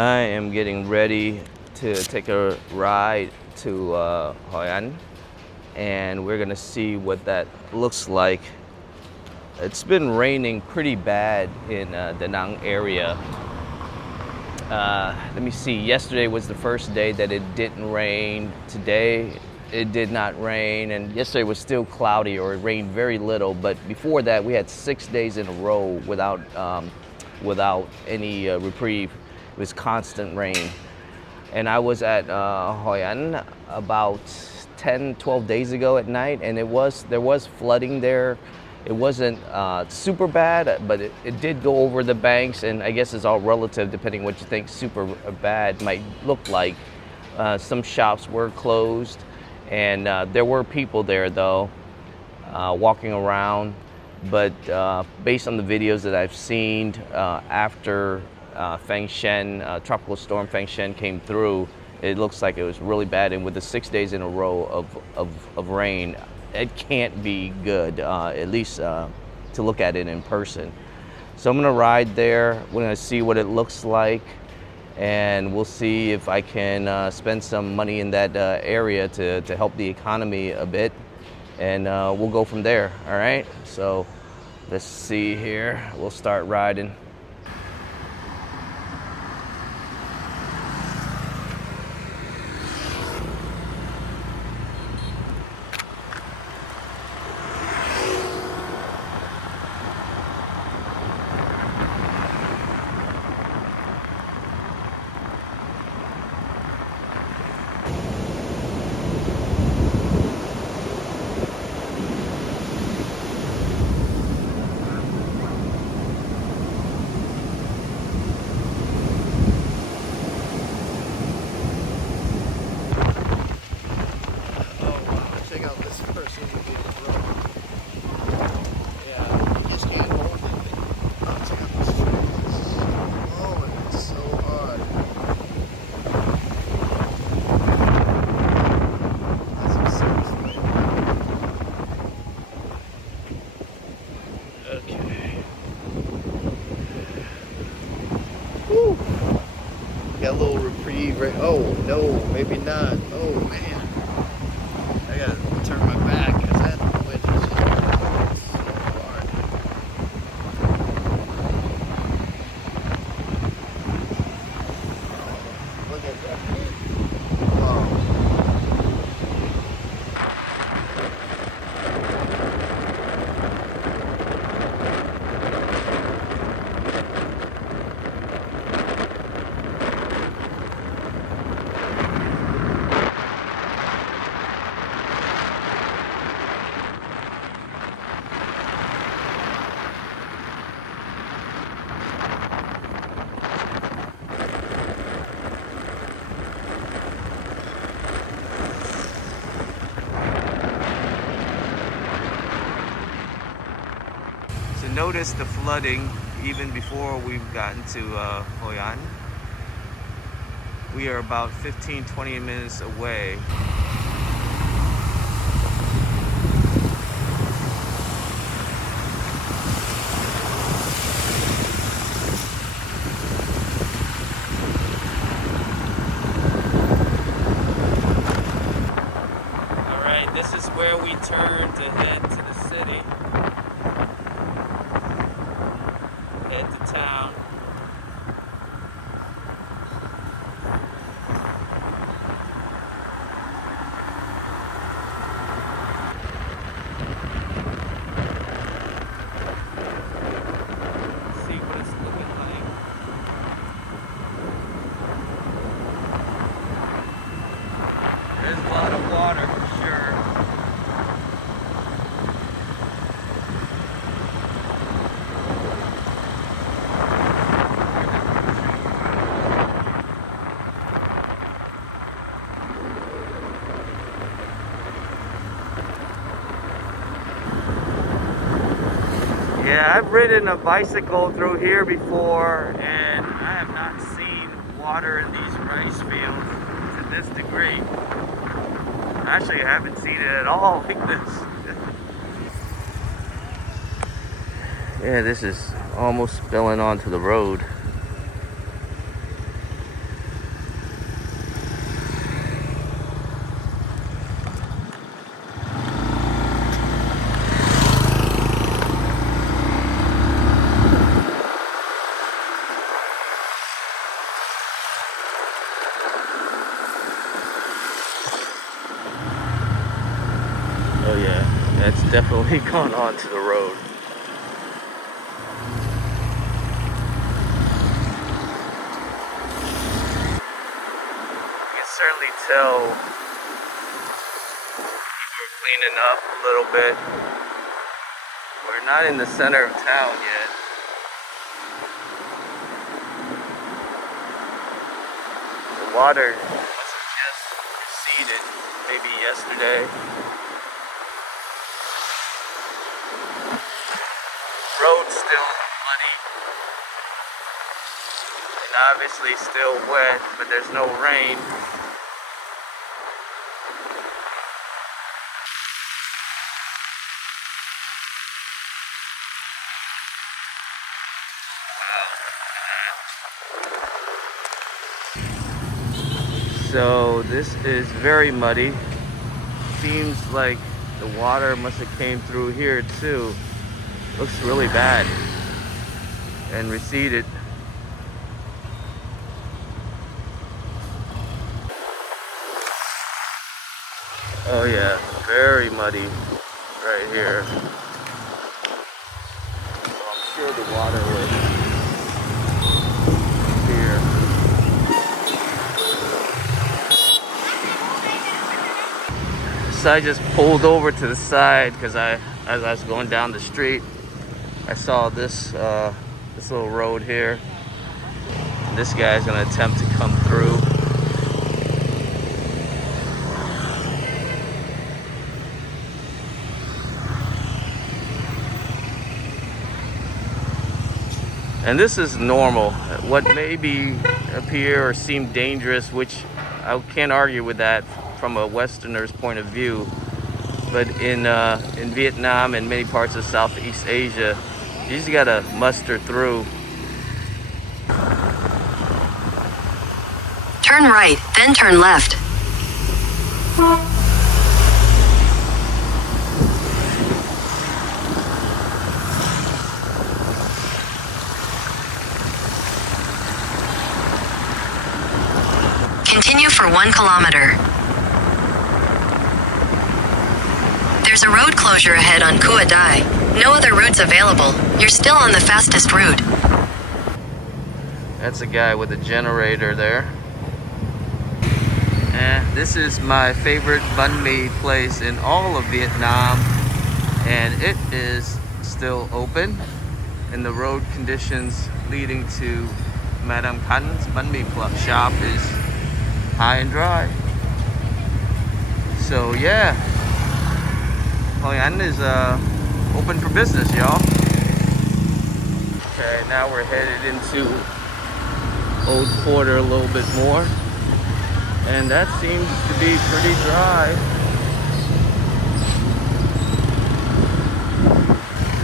I am getting ready to take a ride to Hoi An, and we're gonna see what that looks like. It's been raining pretty bad in Da Nang area. Let me see, yesterday was the first day that it didn't rain. Today it did not rain, and yesterday was still cloudy, or it rained very little. But before that, we had 6 days in a row without any reprieve. It was constant rain. And I was at Hoi An about 10, 12 days ago at night, and there was flooding there. It wasn't super bad, but it did go over the banks, and I guess it's all relative depending what you think super bad might look like. Some shops were closed, and there were people there though, walking around. But based on the videos that I've seen after Fengshen, tropical storm Fengshen came through, it looks like it was really bad. And with the 6 days in a row of rain, it can't be good, at least to look at it in person. So I'm gonna ride there. We're gonna see what it looks like, and we'll see if I can spend some money in that area to help the economy a bit, and we'll go from there. All right, so let's see here. We'll start riding. Got a little reprieve, right? Oh, no, maybe not. Oh, man. I gotta turn my back because that wind is just blowing so hard. Oh, look at that. Wow. Notice the flooding even before we've gotten to Hoi An. We are about 15-20 minutes away. All right, this is where we turn to head to the city. Head to town. See what it's looking like. There's a lot of water for sure. Yeah, I've ridden a bicycle through here before, and I have not seen water in these rice fields to this degree. Actually, I haven't seen it at all like this. Yeah, this is almost spilling onto the road. That's definitely gone onto the road. You can certainly tell people are cleaning up a little bit. We're not in the center of town yet. The water must have just receded, maybe yesterday. Road's still muddy and obviously still wet, but there's no rain. So this is very muddy. Seems like the water must have came through here too. Looks really bad and receded. Oh yeah, very muddy right here. So I'm sure the water was here. So I just pulled over to the side because as I was going down the street, I saw this this little road here. This guy's gonna attempt to come through. And this is normal. What maybe appear or seem dangerous, which I can't argue with that from a Westerner's point of view, but in Vietnam and many parts of Southeast Asia, you just gotta muster through. Turn right, then turn left. Continue for 1 kilometer. There's a road closure ahead on Kua Dai. No other routes available. You're still on the fastest route. That's a guy with a generator there. And this is my favorite banh mi place in all of Vietnam, and it is still open, and the road conditions leading to Madame Cotton's banh mi shop is high and dry. So yeah, Hoi An is open for business, y'all. Okay, now we're headed into Old Quarter a little bit more, and that seems to be pretty dry.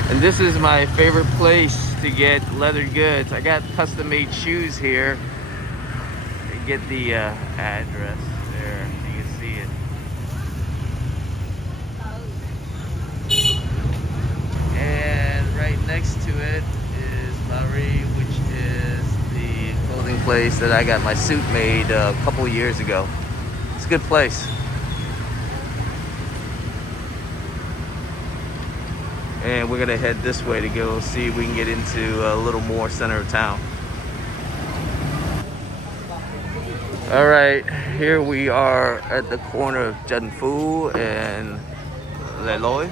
And this is my favorite place to get leather goods. I got custom-made shoes here. Get the address there so you can see it. And right next to it is Marie, which is the clothing place that I got my suit made a couple years ago. It's a good place. And we're gonna head this way to go see if we can get into a little more center of town. All right, here we are at the corner of Trần Phú and Lê Lợi.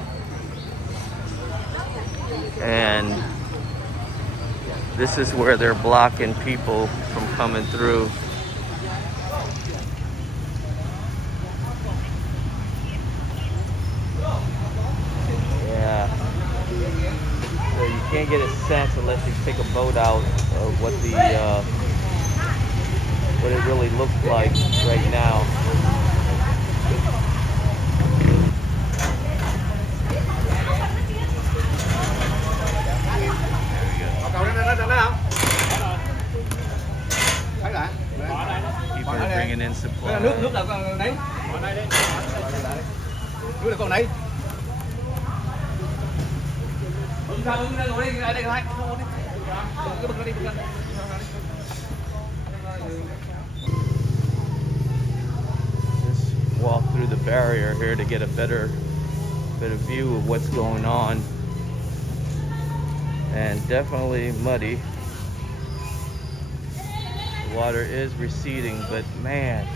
And this is where they're blocking people from coming through. Yeah. So you can't get a sense unless you take a boat out of what it really looks like right now. People are bringing in supplies. Just walk through the barrier here to get a better better view of what's going on. And definitely muddy. The water is receding, but man,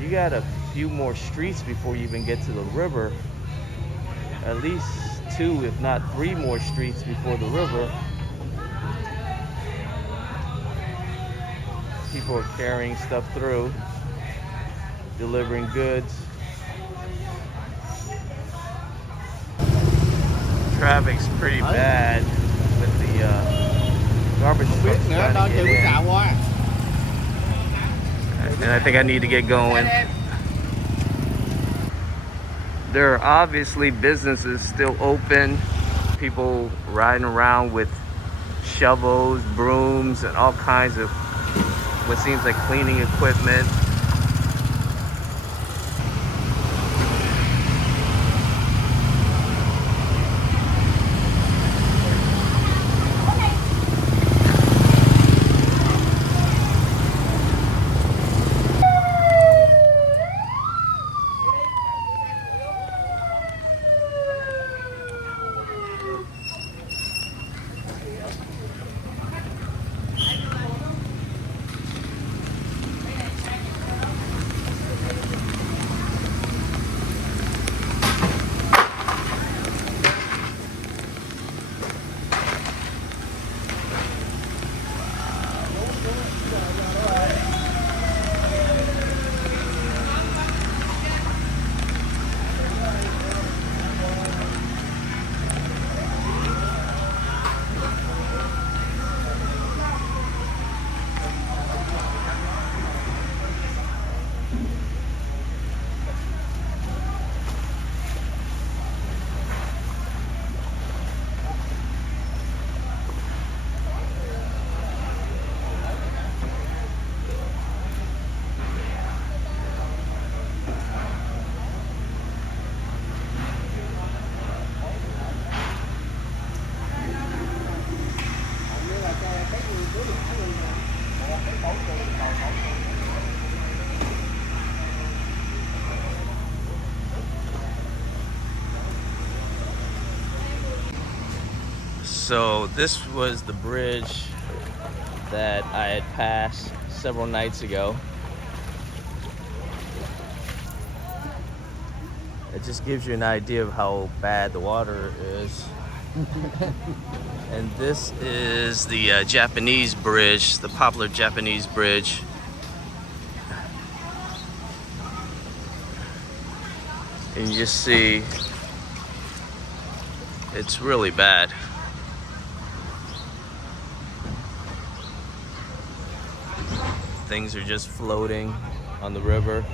you got a few more streets before you even get to the river. At least 2, if not 3 more streets before the river. People are carrying stuff through, delivering goods. Traffic's pretty bad with the garbage trucks trying to get in. And I think I need to get going. There are obviously businesses still open. People riding around with shovels, brooms, and all kinds of what seems like cleaning equipment. So this was the bridge that I had passed several nights ago. It just gives you an idea of how bad the water is. And this is the Japanese bridge, the popular Japanese bridge. And you just see it's really bad. Things are just floating on the river.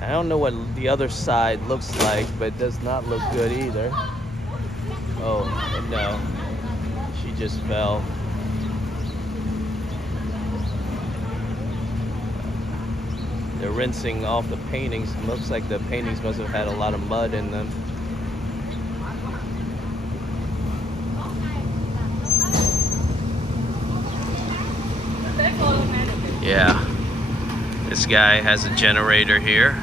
I don't know what the other side looks like, but it does not look good either. Oh, no. She just fell. They're rinsing off the paintings. It looks like the paintings must have had a lot of mud in them. Yeah. This guy has a generator here.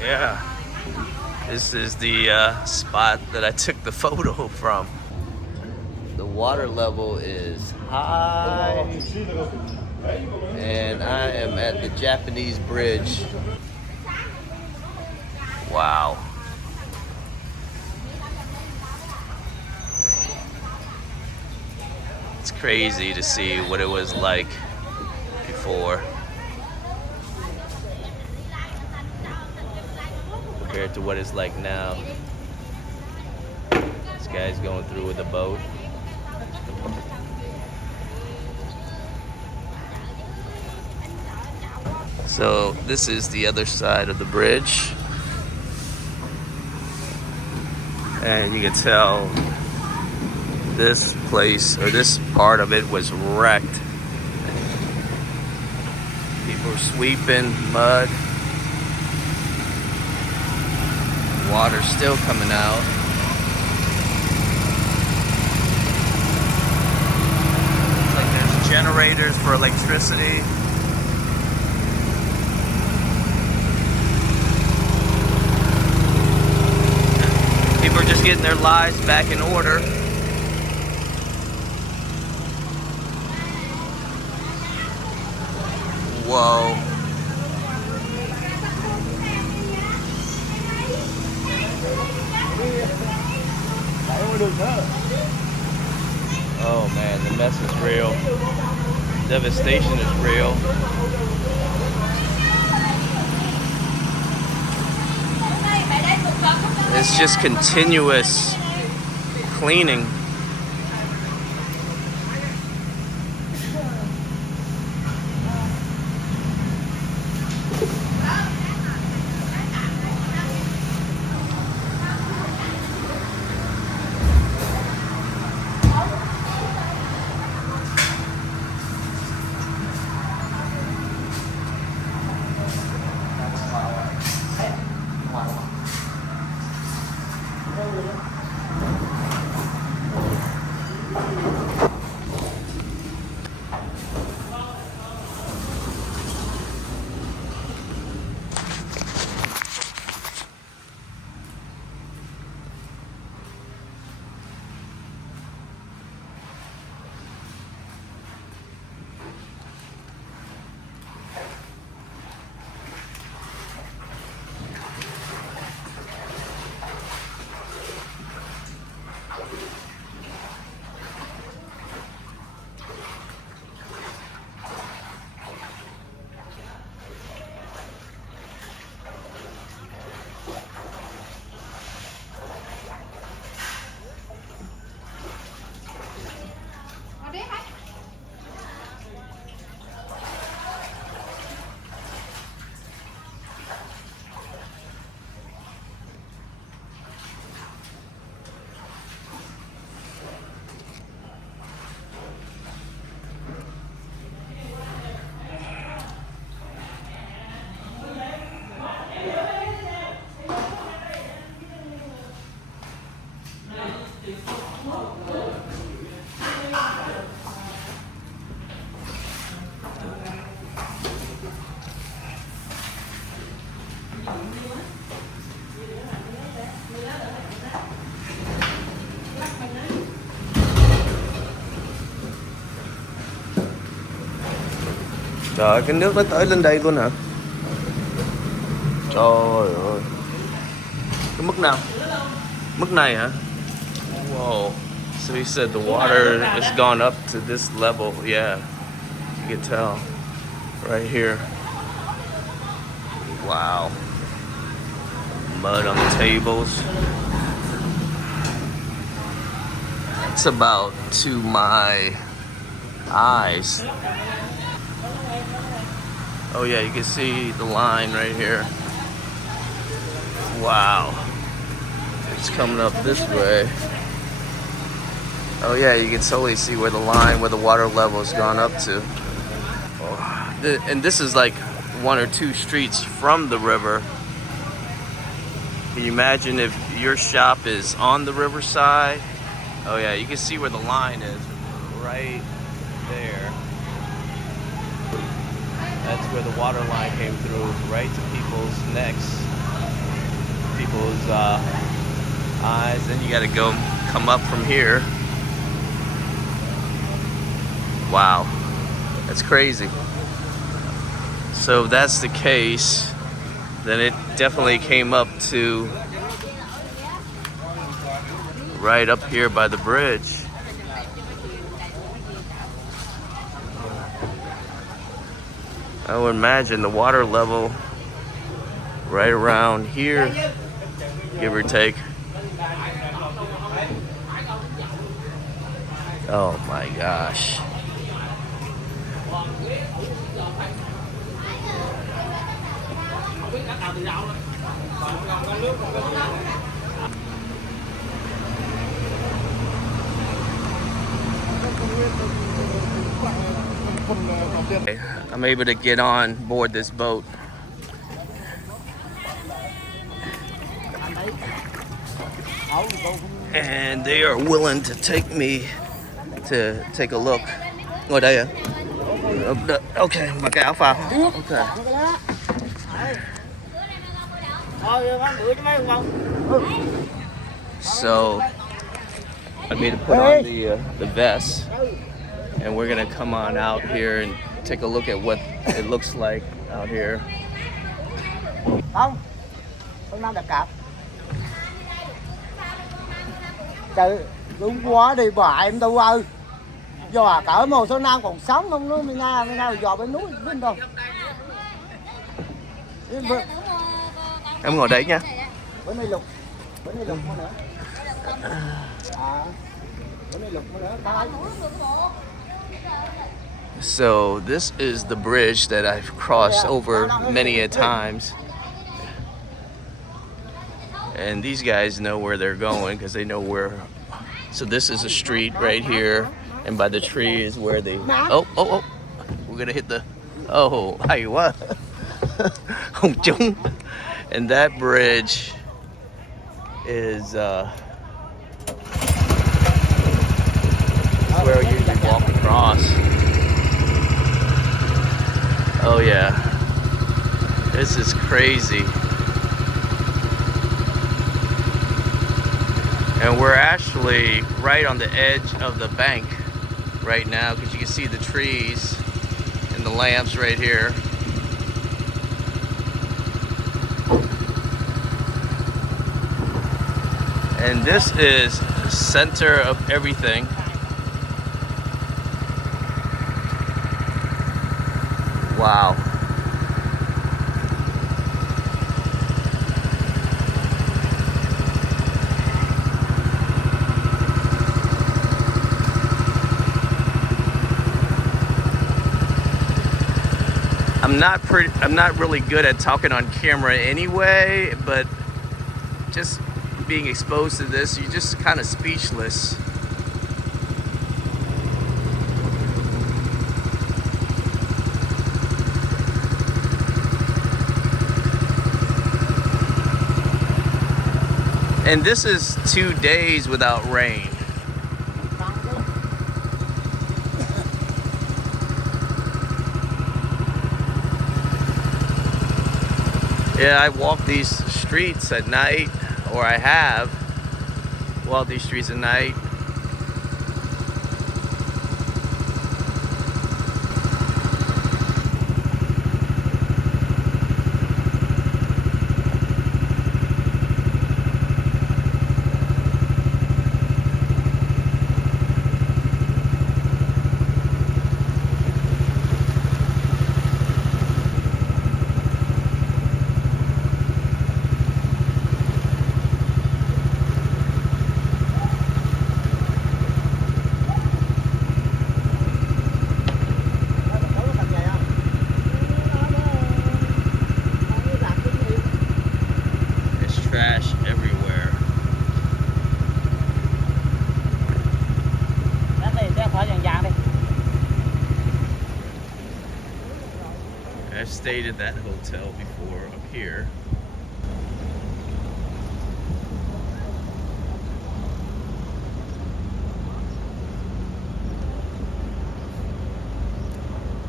Yeah. This is the spot that I took the photo from. The water level is high, and I am at the Japanese bridge. Wow. It's crazy to see what it was like before compared to what it's like now. This guy's going through with a boat. So this is the other side of the bridge, and you can tell this place, or this part of it, was wrecked We're sweeping mud. Water's still coming out. Looks like there's generators for electricity. People are just getting their lives back in order. Whoa. Oh man, the mess is real. Devastation is real. It's just continuous cleaning. Trời, cái nước nó tới lên đây luôn hả? Trời ơi. Cái mức nào? Mức này hả? Whoa. So he said the water has gone up to this level. Yeah. You can tell. Right here. Wow. Mud on the tables. It's about to my eyes. Oh yeah, you can see the line right here. Wow. It's coming up this way. Oh yeah, you can totally see where the line, where the water level has gone up to. Oh, and this is like 1 or 2 streets from the river. Can you imagine if your shop is on the riverside? Oh yeah, you can see where the line is right there. That's where the water line came through, right to people's necks, people's eyes. Then you gotta come up from here. Wow, that's crazy. So if that's the case, then it definitely came up to right up here by the bridge. I would imagine the water level right around here, give or take. Oh my gosh. I'm able to get on board this boat. And they are willing to take me to take a look. Ngồi đây à? Okay, mặc cái áo phao. Okay. So I made to put on the vest, and we're gonna come on out here and take a look at what it looks like out here. Không, hôm nay đặt cặp. Trời, đúng quá đi bà em đâu ơi. Dò cỡ màu số nam còn sống không nữa, mình nào dò bên núi bên đâu. Em ngồi đấy nha. Bữa nay lục nữa. Bữa nay lục nữa. So this is the bridge that I've crossed over many a times. And these guys know where they're going because they know where. So this is a street right here, and by the tree is where they. Oh! We're gonna hit the. Oh, hay quá. Không trúng. And that bridge is where you usually walk across. Oh yeah, this is crazy. And we're actually right on the edge of the bank right now because you can see the trees and the lamps right here. And this is the center of everything. Wow. I'm not really good at talking on camera anyway, but just being exposed to this, you're just kind of speechless. And this is 2 days without rain. Yeah, I walk these streets at night, or I have walked these streets at night. I've stayed at that hotel before up here.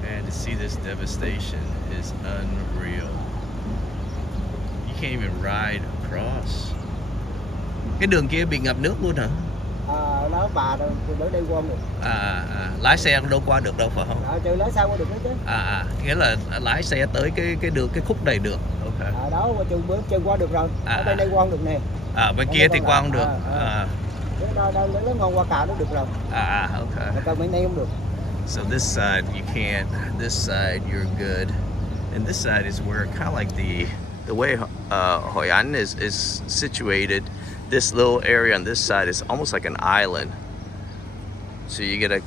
And to see this devastation is unreal. You can't even ride across. Cái đường kia bị ngập nước luôn hả? Đó bà đâu, đỡ đi qua được. Lái xe đâu qua được đâu phải không? Chứ lái xe qua được chứ. Nghĩa là lái xe tới cái đường cái khúc này được. Okay. Đó qua chân qua được rồi. Ở đây qua không được nè. Bên kia thì qua không được. Nó ngon qua cả nó được rồi. Okay. Còn bên đây không được. So this side you can't. This side you're good, and this side is where kind of like the way Hoi An is situated. This little area on this side is almost like an island. So you gotta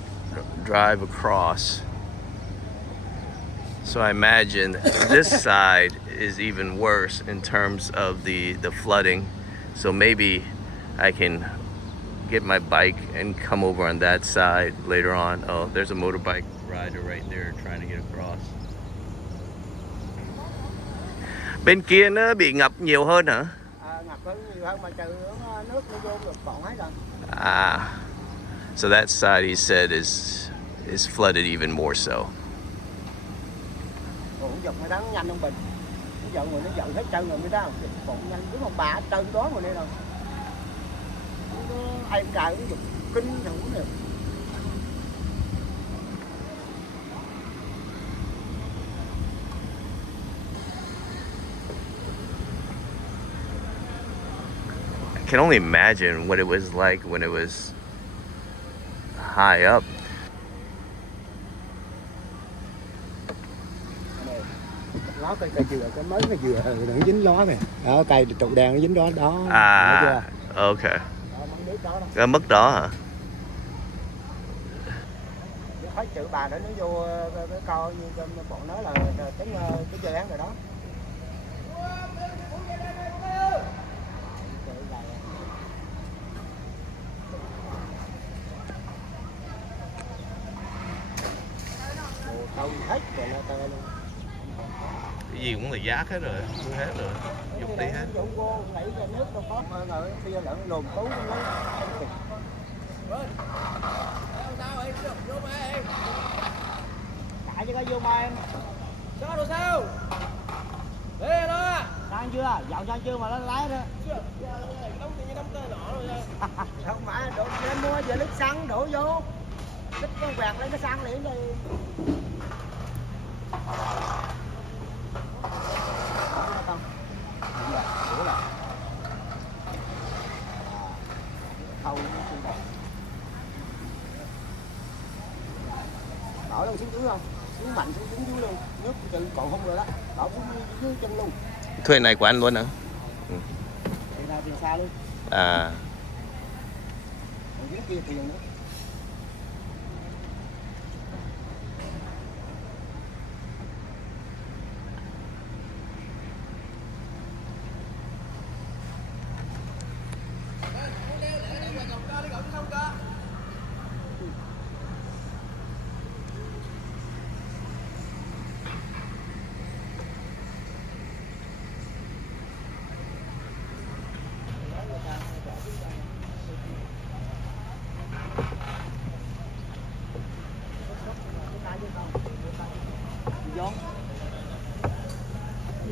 drive across. So I imagine this side is even worse in terms of the flooding. So maybe I can get my bike and come over on that side later on. Oh, there's a motorbike rider right there trying to get across. Bên kia nó bị ngập nhiều hơn hả? Ngập hơn nhiều hơn mà trừ nước nó vô được còn hết rồi. So that side he said is flooded even more so. Ủa giật mới đáng nhanh không Bình. Nó giận rồi nó giận hết trơn rồi mới đó. Còn nhanh đúng không bà trơn đó rồi đây rồi. Nó ai cài nó giật kinh thử nè. I can only imagine what it was like when it was high up. Lá cây dừa, cái mấy cái dừa nó dính đó nè. Đó cây trụ đèn nó dính đó đó. Okay. Cái mức đó hả? Thấy chữ bà đó nó vô cái coi như bọn nó là tính cái dự án rồi đó. Tao hết rồi là tao luôn. Cái gì cũng là giác hết rồi, mua hết rồi, dục đi hết. Nãy giờ nước đâu có mà rồi bây giờ lợn lùm tú nó. Sao vậy? Vô mà em. Chạy cho cái vô mà em. Sao rồi sao? Đây đó. Sang chưa? Dạo sang chưa mà nó lái đó. Chưa. Đóng tên nọ rồi. Không mà đổ em mua giờ lít xăng đổ vô. Lít con quẹt lấy cái xăng liền đi. Đổ đâu xuống dưới không? Xuống mạnh xuống dưới luôn. Nước từ còn không rồi đó. Đổ xuống dưới chân luôn. Thuyền này của anh luôn hả? Thuyền này thuyền xa luôn. Còn dưới kia thuyền nữa.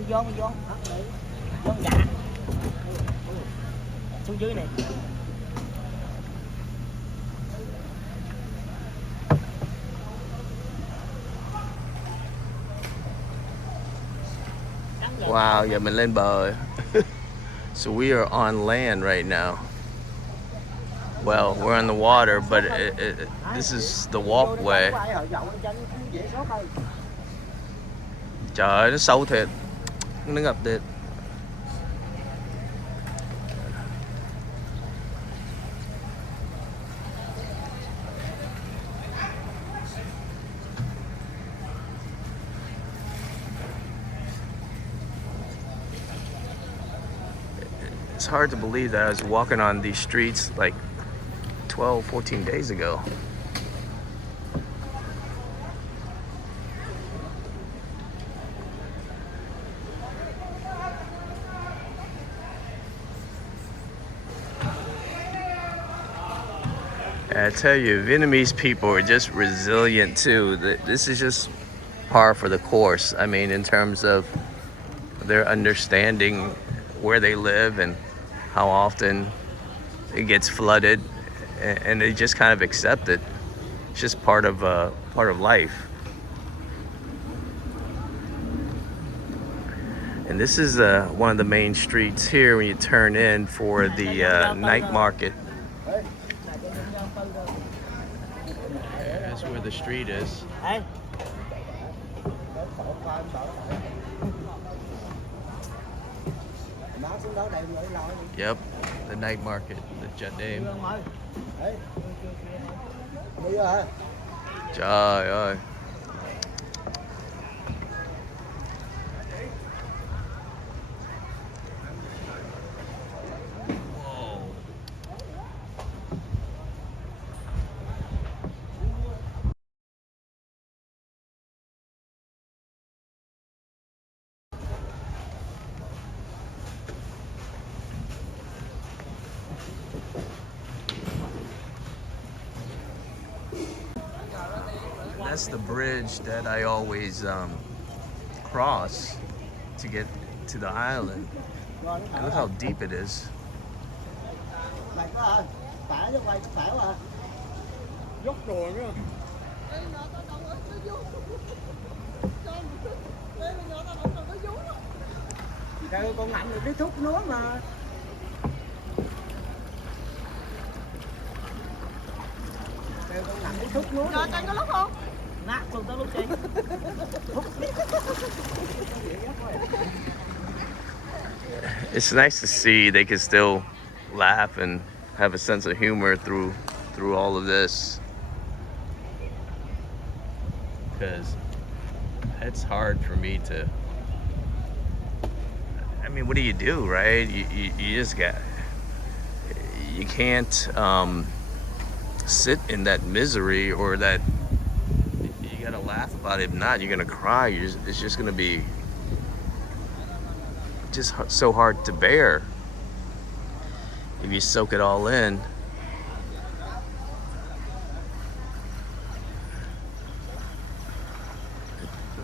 Vô dạ xuống dưới này. wow, giờ mình lên bờ. So we are on land right now. Well, we're on the water, but this is the walkway. Trời ơi, nó sâu thiệt. Nó ngập thiệt. It's hard to believe that I was walking on these streets like 12, 14 days ago. I tell you, Vietnamese people are just resilient too. This is just par for the course. I mean, in terms of their understanding where they live and how often it gets flooded, and they just kind of accept it. It's just part of life. And this is one of the main streets here when you turn in for the night market. That's where the street is. Yep, the night market, the chợ đêm. Trời ơi. That's the bridge that I always cross to get to the island. And look how deep it is. Mày có hả? Phải chứ quay phải quá. Dốc rồi nữa. Trời con ngậm được cái thuốc nó mà. Trời con ngậm cái thuốc nó. Rồi Trần có lúc không? Nát luôn tới lúc chi. It's nice to see they can still laugh and have a sense of humor through all of this. Because it's hard for me to. I mean, what do you do, right? You just got. You can't sit in that misery or that. You gotta laugh about it. If not, you're gonna cry. It's just gonna be just so hard to bear if you soak it all in.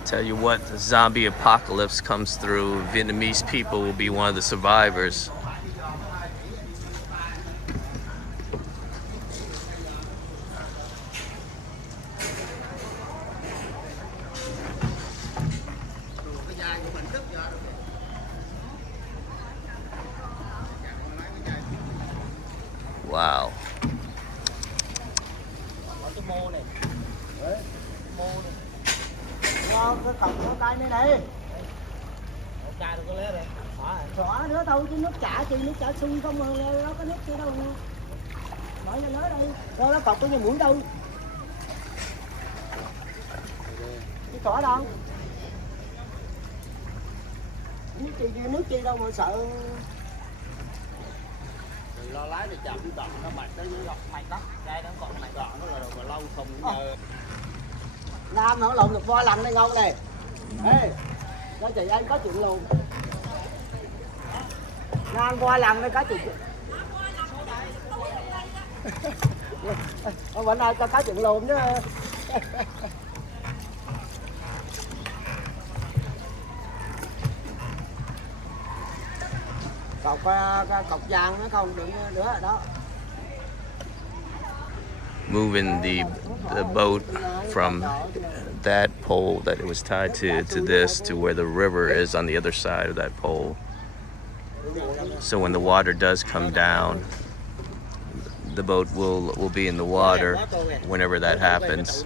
Tell you what, the zombie apocalypse comes through, Vietnamese people will be one of the survivors. Wow. Cái mô này. Đấy, mô này. Cái cọc cái này này. Chai được có lé đây. Xóa nữa đâu chứ nước chả sung không mà nó có nước kia đâu. Mở ra nói đây. Đâu nó cọc có như mũi đâu. Cái xóa đâu. Nước chi đâu mà sợ. Lo lái thì chậm đoạn nó mệt tới lọc mạch đó, đây nó còn mạch đoạn nó là đồ mà lâu không nhờ. Nam nó lộn được voi lằn đây ngon này. Ê, cho chị anh có chuyện luôn. Nam voi lằn đây có chuyện. Bữa nay cho có chuyện luôn chứ. Cọc vàng nó không đừng nữa đó. Moving the boat from that pole that it was tied to this to where the river is on the other side of that pole. So when the water does come down, the boat will be in the water whenever that happens.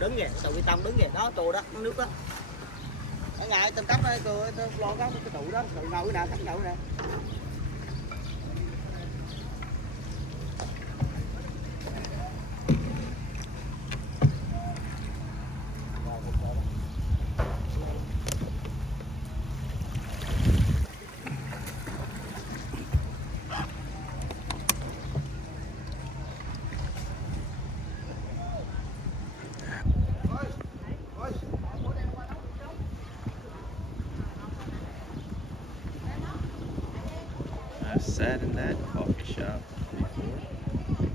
I've sat in that coffee shop before.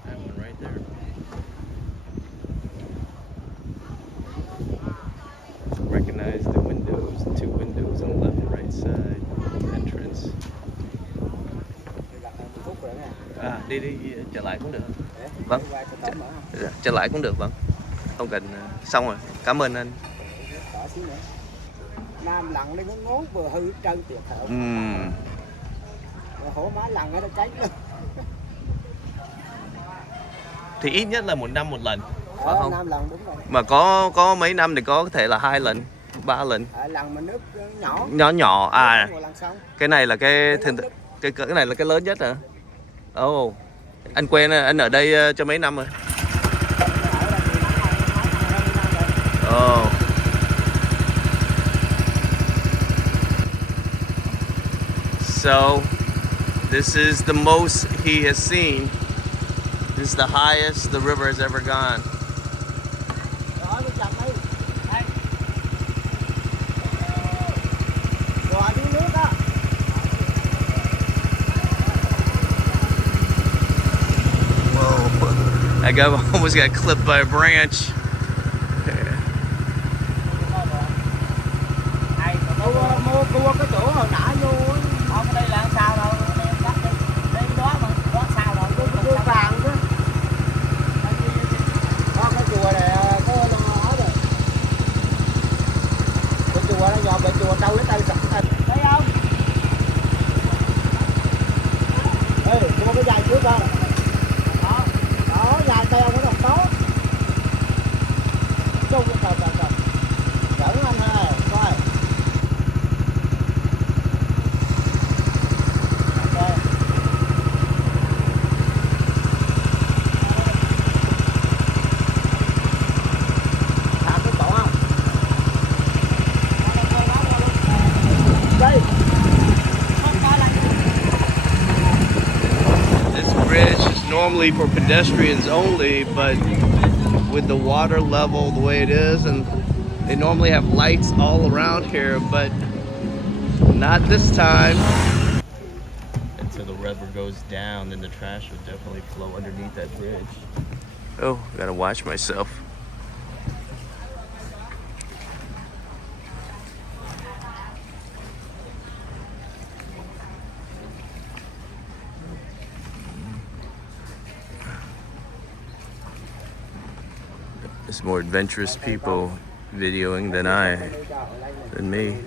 That one right there. Recognize the windows, the two windows on the left and right side entrance. Đi trở lại cũng được. Vâng. Trở lại cũng được, vâng. Không cần. Xong rồi. Cảm ơn anh. Nam lặn lên nó ngốn vừa hư trơn tuyệt thợ. Hổ má lặn ở đây cháy luôn. Thì ít nhất là một năm một lần. Không? Nam lặn đúng rồi. Mà có mấy năm thì có thể là 2 lần, 3 lần. Lặn mà nước nhỏ. Nhỏ à. Cái này là cái này là cái lớn nhất hả? Ồ. Anh quen, anh ở đây cho mấy năm rồi? Oh. So this is the most he has seen. This is the highest the river has ever gone. Whoa. That guy almost got clipped by a branch. cua cái chỗ hồi nãy vô không, đây là sao đâu, đây em cắt đi, đây đó mà đó sao đâu, cua vàng chứ. Đó cái chùa này có nó rồi, cái chùa nó dọn về chùa đâu lấy tay sạch thấy không? Ê, mua cái dài trước không? Đó, đó dài teo cái đồng tốt. Xung cái trời. Dẫn anh ơi, coi. Ok. Thả cái cổ không? Đây. This bridge is normally for pedestrians only, but with the water level the way it is, and they normally have lights all around here, but not this time. Until the river goes down, then the trash will definitely flow underneath that bridge. Oh, gotta watch myself. There's more adventurous people videoing than me.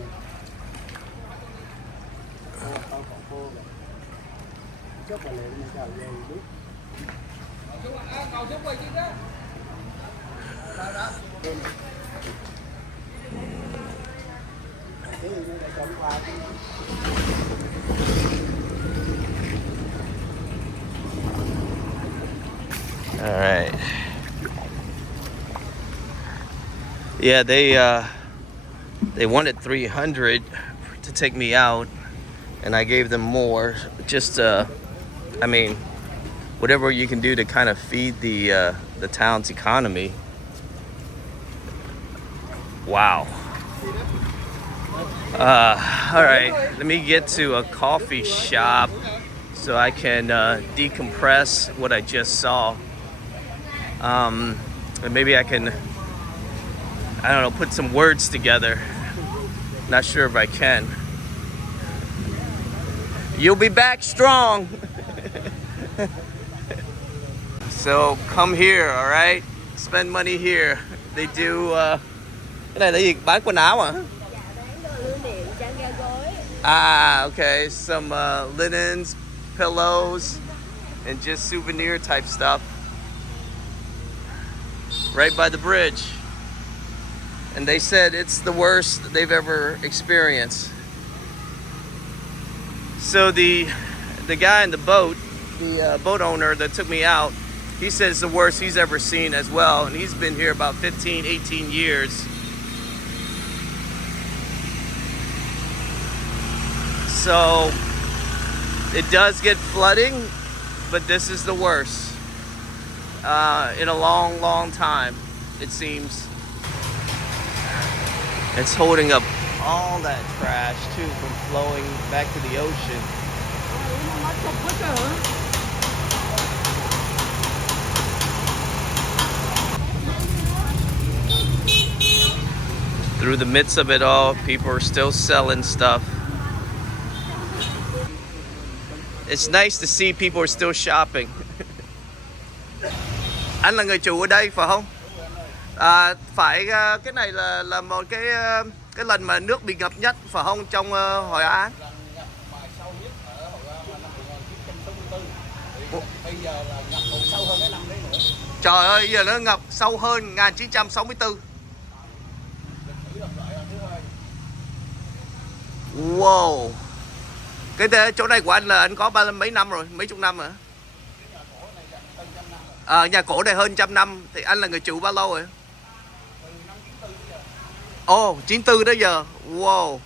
All right. Yeah, they wanted 300 to take me out, and I gave them more. Just, I mean, whatever you can do to kind of feed the town's economy. Wow. All right, let me get to a coffee shop so I can decompress what I just saw. And maybe I can, I don't know, put some words together. Not sure if I can. You'll be back strong. So come here, all right? Spend money here. They do. Cái này là gì? Bán quần áo à? Ah, okay. Some linens, pillows, and just souvenir type stuff. Right by the bridge. And they said it's the worst they've ever experienced. So the guy in the boat, the boat owner that took me out, he said it's the worst he's ever seen as well. And he's been here about 15, 18 years. So it does get flooding, but this is the worst in a long, long time, it seems. It's holding up all that trash too from flowing back to the ocean. Through the midst of it all, people are still selling stuff. It's nice to see people are still shopping. Anh là người chủ ở đây phải không? Phải cái này là một cái lần mà nước bị ngập nhất phải không trong Hội An? Trời ơi, giờ nó ngập sâu hơn 1964. Wow. Cái chỗ này của anh là anh có mấy năm rồi, mấy chục năm rồi. Nhà cổ này hơn 100 năm. Thì anh là người chủ bao lâu rồi? Oh, 94 đó giờ. Wow.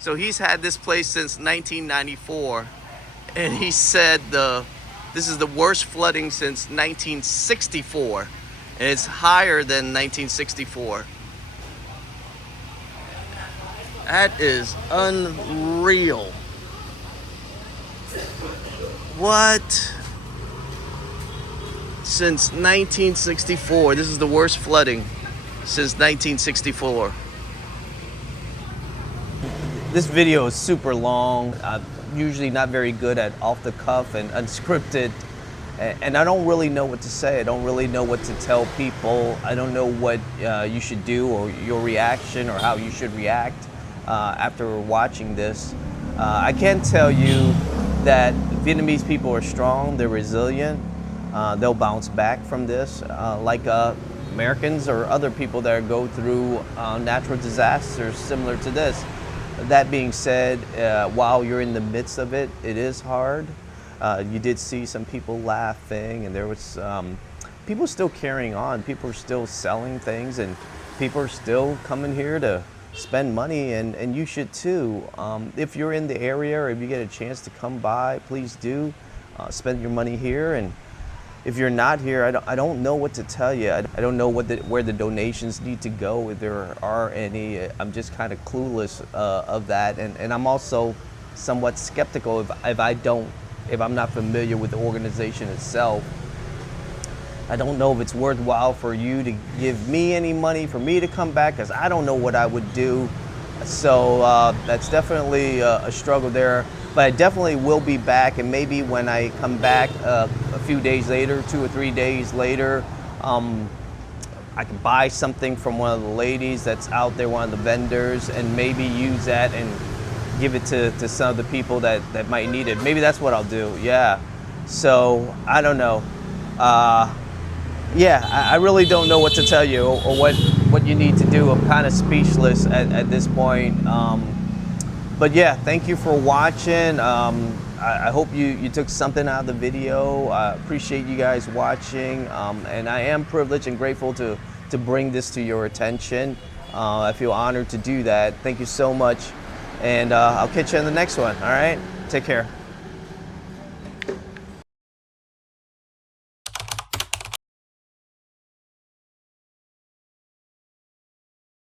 So he's had this place since 1994. And he said this is the worst flooding since 1964. And it's higher than 1964. That is unreal. What? Since 1964. This is the worst flooding since 1964. This video is super long. I'm usually not very good at off the cuff and unscripted. And I don't really know what to say. I don't really know what to tell people. I don't know what you should do or your reaction or how you should react after watching this. I can tell you that Vietnamese people are strong, they're resilient, they'll bounce back from this, like Americans or other people that go through natural disasters similar to this. That being said, while you're in the midst of it, it is hard. You did see some people laughing, and there was people still carrying on. People are still selling things, and people are still coming here to spend money, and you should too. If you're in the area or if you get a chance to come by, please do spend your money here. And if you're not here, I don't know what to tell you. I don't know where the donations need to go, if there are any. I'm just kind of clueless of that, and I'm also somewhat skeptical if I'm not familiar with the organization itself. I don't know if it's worthwhile for you to give me any money for me to come back, because I don't know what I would do. So that's definitely a struggle there. But I definitely will be back, and maybe when I come back a few days later, 2 or 3 days later, I can buy something from one of the ladies that's out there, one of the vendors, and maybe use that and give it to some of the people that might need it. Maybe that's what I'll do, yeah. So, I don't know. Yeah, I really don't know what to tell you or what you need to do. I'm kind of speechless at this point. But yeah, thank you for watching. I hope you took something out of the video. I appreciate you guys watching. And I am privileged and grateful to bring this to your attention. I feel honored to do that. Thank you so much. And I'll catch you in the next one, all right? Take care.